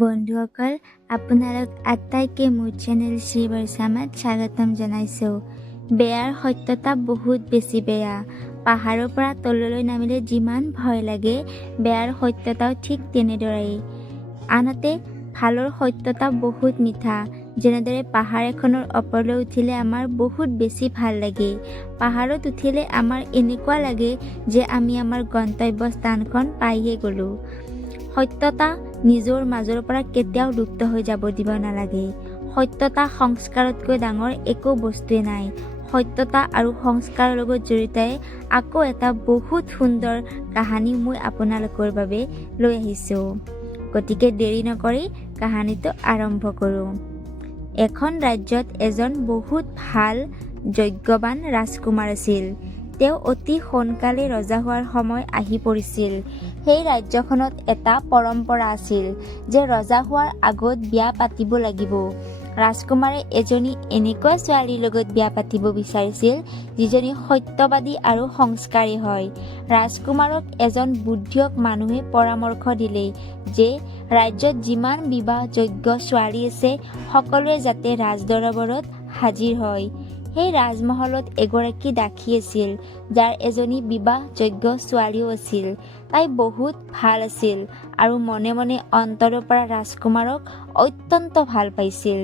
বন্ধুসকল, আপোনালোক আটাইকে মোৰ চেনেল শ্ৰী বৰ্ষামাত স্বাগতম জনাইছোঁ। বেয়াৰ সত্যতা বহুত বেছি বেয়া। পাহাৰৰ পৰা তললৈ নামিলে যিমান ভয় লাগে, বেয়াৰ সত্যতাও ঠিক তেনেদৰেই। আনহাতে ভালৰ সত্যতা বহুত মিঠা। যেনেদৰে পাহাৰ এখনৰ ওপৰলৈ উঠিলে আমাৰ বহুত বেছি ভাল লাগে। পাহাৰত উঠিলে আমাৰ এনেকুৱা লাগে যে আমি আমাৰ গন্তব্য স্থানখন পাইহে গ'লোঁ। সত্যতা নিজৰ মাজৰ পৰা কেতিয়াও লুপ্ত হৈ যাব দিব নালাগে। সত্যতা সংস্কাৰতকৈ ডাঙৰ একো বস্তুৱে নাই। সত্যতা আৰু সংস্কাৰৰ লগত জড়িত আকৌ এটা বহুত সুন্দৰ কাহিনী মই আপোনালোকৰ বাবে লৈ আহিছোঁ। গতিকে দেৰি নকৰি কাহিনীটো আৰম্ভ কৰোঁ। এখন ৰাজ্যত এজন বহুত ভাল যজ্ঞবান ৰাজকুমাৰ আছিল। তেওঁ অতি সোনকালে ৰজা হোৱাৰ সময় আহি পৰিছিল। সেই ৰাজ্যখনত এটা পৰম্পৰা আছিল যে ৰজা হোৱাৰ আগত বিয়া পাতিব লাগিব। ৰাজকুমাৰে এজনী এনেকুৱা ছোৱালীৰ লগত বিয়া পাতিব বিচাৰিছিল যিজনী সত্যবাদী আৰু সংস্কাৰী হয়। ৰাজকুমাৰক এজন বুদ্ধিয়ক মানুহে পৰামৰ্শ দিলে যে ৰাজ্যত যিমান বিবাহযোগ্য ছোৱালী আছে সকলোৱে যাতে ৰাজদৰবাৰত হাজিৰ হয়। সেই ৰাজমহলত এগৰাকী দাসী আছিল, যাৰ এজনী বিবাহযোগ্য ছোৱালীও আছিল। তাই বহুত ভাল আছিল আৰু মনে মনে অন্তৰৰ পৰা ৰাজকুমাৰক অত্যন্ত ভাল পাইছিল।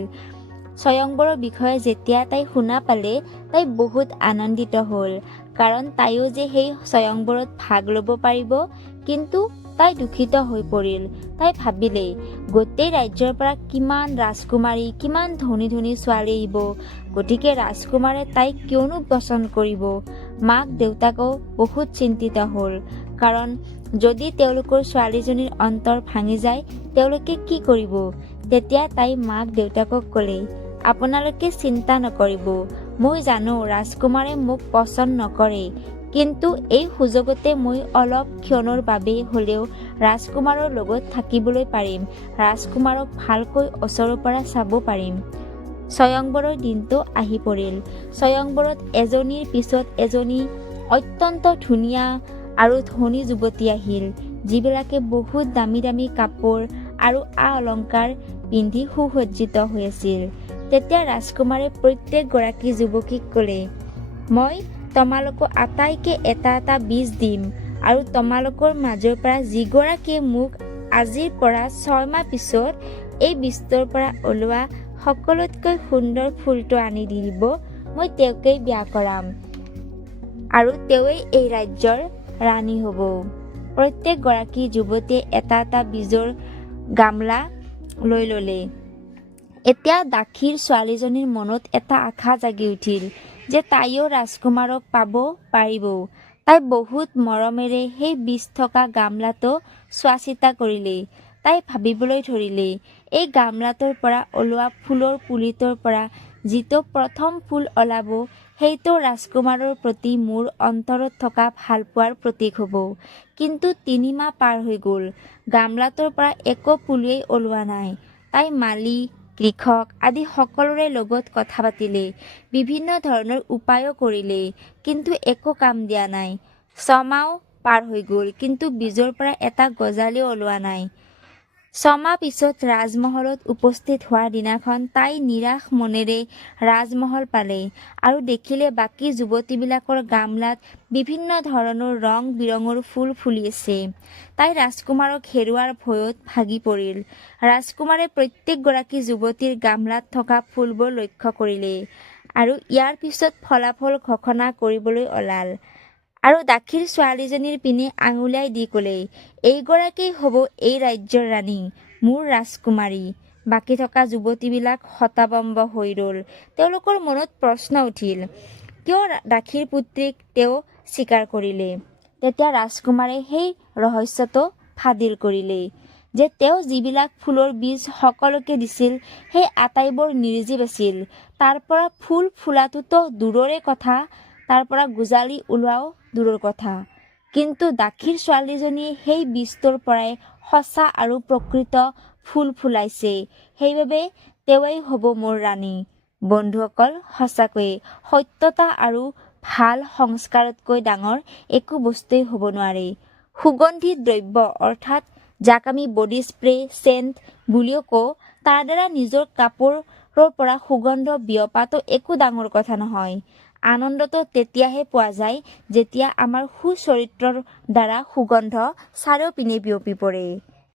স্বয়ংবৰৰ বিষয়ে যেতিয়া তাই শুনা পালে, তাই বহুত আনন্দিত হ'ল, কাৰণ তাইও যে সেই স্বয়ংবৰত ভাগ ল'ব পাৰিব। কিন্তু তাই দুখিত হৈ পৰিল। তাই ভাবিলে, গোটেই ৰাজ্যৰ পৰা কিমান ৰাজকুমাৰী, কিমান ধনী ধনী ছোৱালী আহিব, গতিকে ৰাজকুমাৰে তাইক কিয়নো পচন্দ কৰিব। মাক দেউতাকো বহুত চিন্তিত হ'ল, কাৰণ যদি তেওঁলোকৰ ছোৱালীজনীৰ অন্তৰ ভাঙি যায় তেওঁলোকে কি কৰিব। তেতিয়া তাই মাক দেউতাকক ক'লে, আপোনালোকে চিন্তা নকৰিব, মই জানো ৰাজকুমাৰে মোক পচন্দ নকৰে, কিন্তু এই সুযোগতে মই অলপ ক্ষণৰ বাবে হ'লেও ৰাজকুমাৰৰ লগত থাকিবলৈ পাৰিম, ৰাজকুমাৰক ভালকৈ ওচৰৰ পৰা চাব পাৰিম। স্বয়ংবৰৰ দিনটো আহি পৰিল। স্বয়ংবৰত এজনীৰ পিছত এজনী অত্যন্ত ধুনীয়া আৰু ধনী যুৱতী আহিল, যিবিলাকে বহুত দামী দামী কাপোৰ আৰু অলংকাৰ পিন্ধি সুসজ্জিত হৈ আছিল। তেতিয়া ৰাজকুমাৰে প্ৰত্যেকগৰাকী যুৱতীক ক'লে, মই তোমালোকৰ আটাইকে এটা এটা বীজ দিম আৰু তোমালোকৰ মাজৰ পৰা যিগৰাকীয়ে মোক আজিৰ পৰা 6 মাহ পিছত এই বীজটোৰ পৰা ওলোৱা সকলোতকৈ সুন্দৰ ফুলটো আনি দি দিব, মই তেওঁকেই বিয়া কৰাম আৰু তেওঁৱেই এই ৰাজ্যৰ ৰাণী হ'ব। প্ৰত্যেকগৰাকী যুৱতীয়ে এটা এটা বীজৰ গামলা লৈ ল'লে। এতিয়া দাসীৰ ছোৱালীজনীৰ মনত এটা আশা জাগি উঠিল যে তাইও ৰাজকুমাৰক পাব পাৰিব। তাই বহুত মৰমেৰে সেই বীজ থকা গামলাটো চোৱা চিতা কৰিলে। তাই ভাবিবলৈ ধৰিলে, এই গামলাটোৰ পৰা ওলোৱা ফুলৰ পুলিটোৰ পৰা যিটো প্ৰথম ফুল ওলাব সেইটো ৰাজকুমাৰৰ প্ৰতি মোৰ অন্তৰত থকা ভালপোৱাৰ প্ৰতীক হ'ব। কিন্তু 3 মাহ পাৰ হৈ গ'ল, গামলাটোৰ পৰা একো পুলিয়েই ওলোৱা নাই। তাই মালি, কৃষক আদি সকলোৰে লগত কথা পাতিলে, বিভিন্ন ধৰণৰ উপায়ো কৰিলে, কিন্তু একো কাম দিয়া নাই। 6 মাহো পাৰ হৈ গ'ল, কিন্তু বীজৰ পৰা এটা গজালিও ওলোৱা নাই। 6 মাহ পিছত ৰাজমহলত উপস্থিত হোৱাৰ দিনাখন তাই নিৰাশ মনেৰে ৰাজমহল পালে আৰু দেখিলে বাকী যুৱতীবিলাকৰ গামলাত বিভিন্ন ধৰণৰ ৰং বিৰঙৰ ফুল ফুলি আছে। তাই ৰাজকুমাৰক হেৰুৱাৰ ভয়ত ভাগি পৰিল। ৰাজকুমাৰে প্ৰত্যেকগৰাকী যুৱতীৰ গামলাত থকা ফুলবোৰ লক্ষ্য কৰিলে আৰু ইয়াৰ পিছত ফলাফল ঘোষণা কৰিবলৈ ওলাল আৰু দাসীৰ ছোৱালীজনীৰ পিনে আঙুলিয়াই দি ক'লে, এইগৰাকী হ'ব এই ৰাজ্যৰ ৰাণী, মোৰ ৰাজকুমাৰী। বাকী থকা যুৱতীবিলাক হতভম্ব হৈ ৰ'ল। তেওঁলোকৰ মনত প্ৰশ্ন উঠিল, কিয় দাসীৰ পুত্ৰীক তেওঁ স্বীকাৰ কৰিলে। তেতিয়া ৰাজকুমাৰে সেই ৰহস্যটো ফাদিল কৰিলে যে তেওঁ যিবিলাক ফুলৰ বীজ সকলোকে দিছিল সেই আটাইবোৰ নিৰ্জীৱ আছিল। তাৰ পৰা ফুল ফুলাটোতো দূৰৰে কথা, তাৰ পৰা গজালি ওলোৱাও দূৰৰ কথা, কিন্তু দাসীৰ ছোৱালীজনীয়ে সেই বীজটোৰ পৰাই সঁচা আৰু প্ৰকৃত ফুল ফুলাইছে। সেইবাবে তেওঁৱেই হ'ব মোৰ ৰাণী। বন্ধুসকল, সঁচাকৈয়ে সত্যতা আৰু ভাল সংস্কাৰতকৈ ডাঙৰ একো বস্তুৱেই হ'ব নোৱাৰে। সুগন্ধি দ্ৰব্য অৰ্থাৎ যাক আমি বডি স্প্ৰে চেণ্ট বুলিও কওঁ তাৰ দ্বাৰা নিজৰ কাপোৰৰ পৰা সুগন্ধ বিয়পাটো একো ডাঙৰ কথা নহয়। আনন্দটো তেতিয়াহে পোৱা যায় যেতিয়া আমাৰ সুচৰিত্ৰৰ দ্বাৰা সুগন্ধ চাৰিওপিনে বিয়পি পৰে।